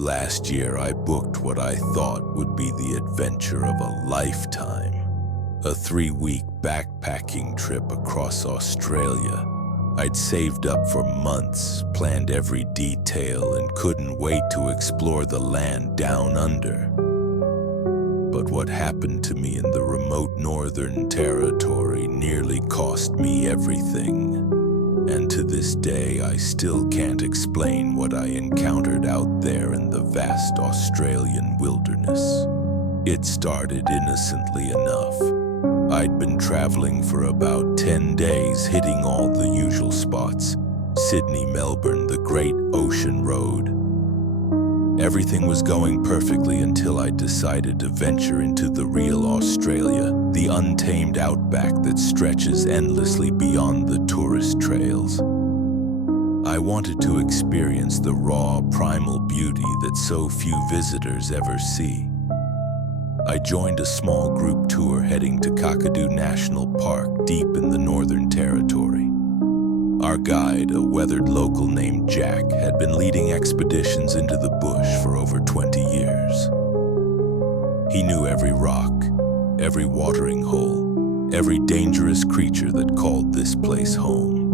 Last year, I booked what I thought would be the adventure of a lifetime. A 3-week backpacking trip across Australia. I'd saved up for months, planned every detail, and couldn't wait to explore the land down under. But what happened to me in the remote Northern Territory nearly cost me everything. And to this day, I still can't explain what I encountered out there in the vast Australian wilderness. It started innocently enough. I'd been traveling for about 10 days, hitting all the usual spots. Sydney, Melbourne, the Great Ocean Road. Everything was going perfectly until I decided to venture into the real Australia, the untamed outback that stretches endlessly beyond the tourist trails. I wanted to experience the raw, primal beauty that so few visitors ever see. I joined a small group tour heading to Kakadu National Park deep in the Northern Territory. Our guide, a weathered local named Jack, had been leading expeditions into the bush for over 20 years. He knew every rock, every watering hole, every dangerous creature that called this place home.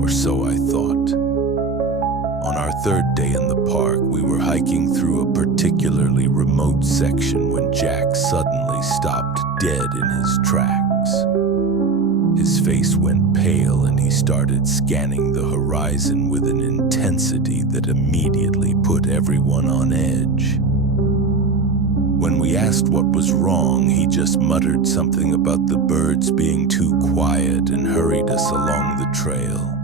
Or so I thought. On our 3rd day in the park, we were hiking through a particularly remote section when Jack suddenly stopped dead in his tracks. His face went pale and he started scanning the horizon with an intensity that immediately put everyone on edge. When we asked what was wrong, he just muttered something about the birds being too quiet and hurried us along the trail.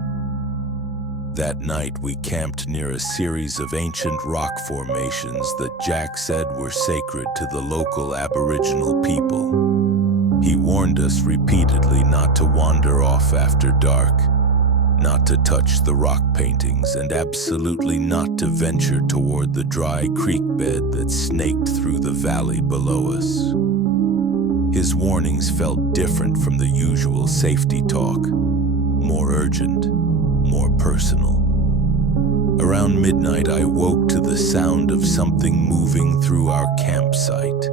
That night, we camped near a series of ancient rock formations that Jack said were sacred to the local Aboriginal people. He warned us repeatedly not to wander off after dark, not to touch the rock paintings, and absolutely not to venture toward the dry creek bed that snaked through the valley below us. His warnings felt different from the usual safety talk, more urgent, more personal. Around midnight, I woke to the sound of something moving through our campsite.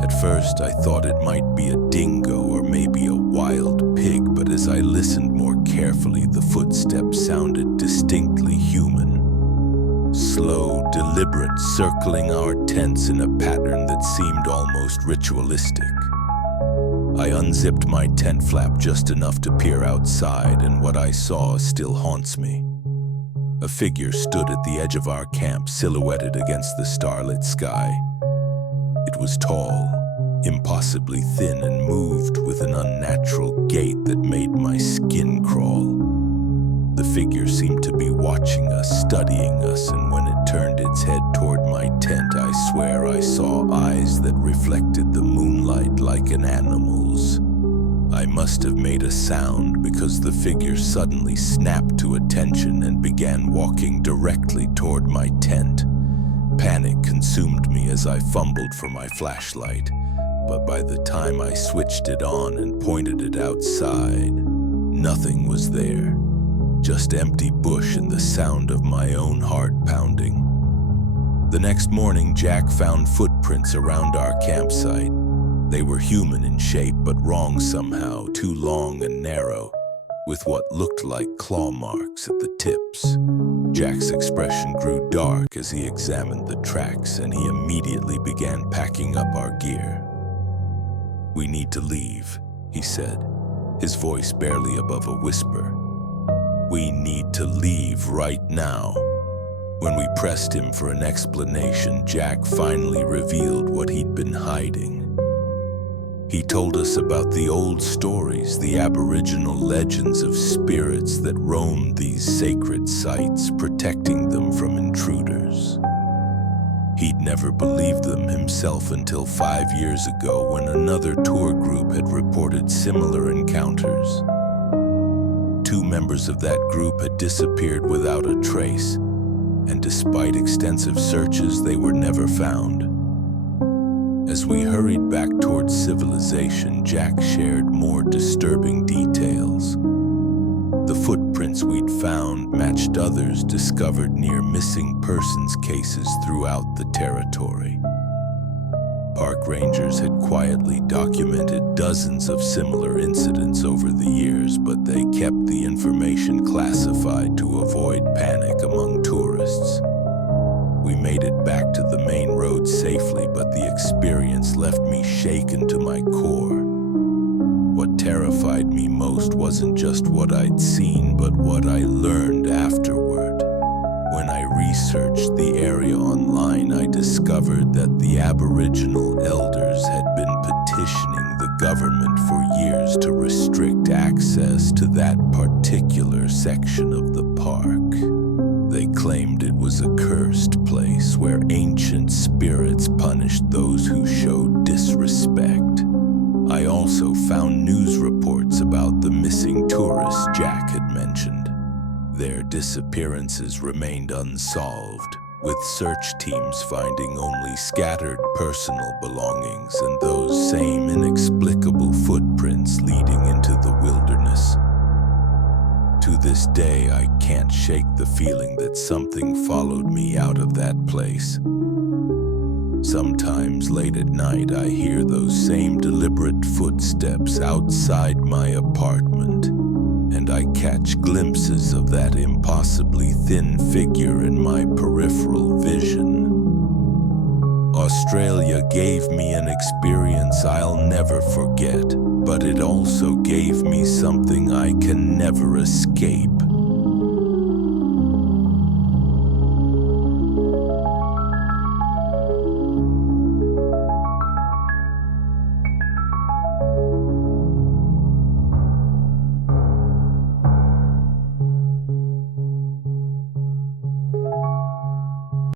At first, I thought it might be a dingo or maybe a wild pig, but as I listened more carefully, the footsteps sounded distinctly human. Slow, deliberate, circling our tents in a pattern that seemed almost ritualistic. I unzipped my tent flap just enough to peer outside, and what I saw still haunts me. A figure stood at the edge of our camp, silhouetted against the starlit sky. It was tall, impossibly thin, and moved with an unnatural gait that made my skin crawl. The figure seemed to be watching us, studying us, and when it turned its head toward my tent, I swear I saw eyes that reflected the moonlight like an animal's. I must have made a sound because the figure suddenly snapped to attention and began walking directly toward my tent. Panic consumed me as I fumbled for my flashlight, but by the time I switched it on and pointed it outside, nothing was there. Just empty bush and the sound of my own heart pounding. The next morning, Jack found footprints around our campsite. They were human in shape, but wrong somehow, too long and narrow, with what looked like claw marks at the tips. Jack's expression grew dark as he examined the tracks, and he immediately began packing up our gear. "We need to leave," he said, his voice barely above a whisper. "We need to leave right now." When we pressed him for an explanation, Jack finally revealed what he'd been hiding. He told us about the old stories, the Aboriginal legends of spirits that roamed these sacred sites, protecting them from intruders. He'd never believed them himself until 5 years ago when another tour group had reported similar encounters. 2 members of that group had disappeared without a trace, and despite extensive searches, they were never found. As we hurried back towards civilization, Jack shared more disturbing details. The footprints we'd found matched others discovered near missing persons cases throughout the territory. Park rangers had quietly documented dozens of similar incidents over the years, but they kept the information classified to avoid panic among tourists. We made it back to the main road safely, but the experience left me shaken to my core. What terrified me most wasn't just what I'd seen, but what I learned afterward. When I researched the area online, I discovered that the Aboriginal elders had been petitioning the government for years to restrict access to that particular section of the park. They claimed it was a cursed place where ancient spirits punished those who showed disrespect. I also found news reports about the missing tourists Jack had mentioned. Their disappearances remained unsolved, with search teams finding only scattered personal belongings and those same inexplicable footprints leading into the wilderness. To this day, I can't shake the feeling that something followed me out of that place. Sometimes late at night, I hear those same deliberate footsteps outside my apartment, and I catch glimpses of that impossibly thin figure in my peripheral vision. Australia gave me an experience I'll never forget, but it also gave me something I can never escape.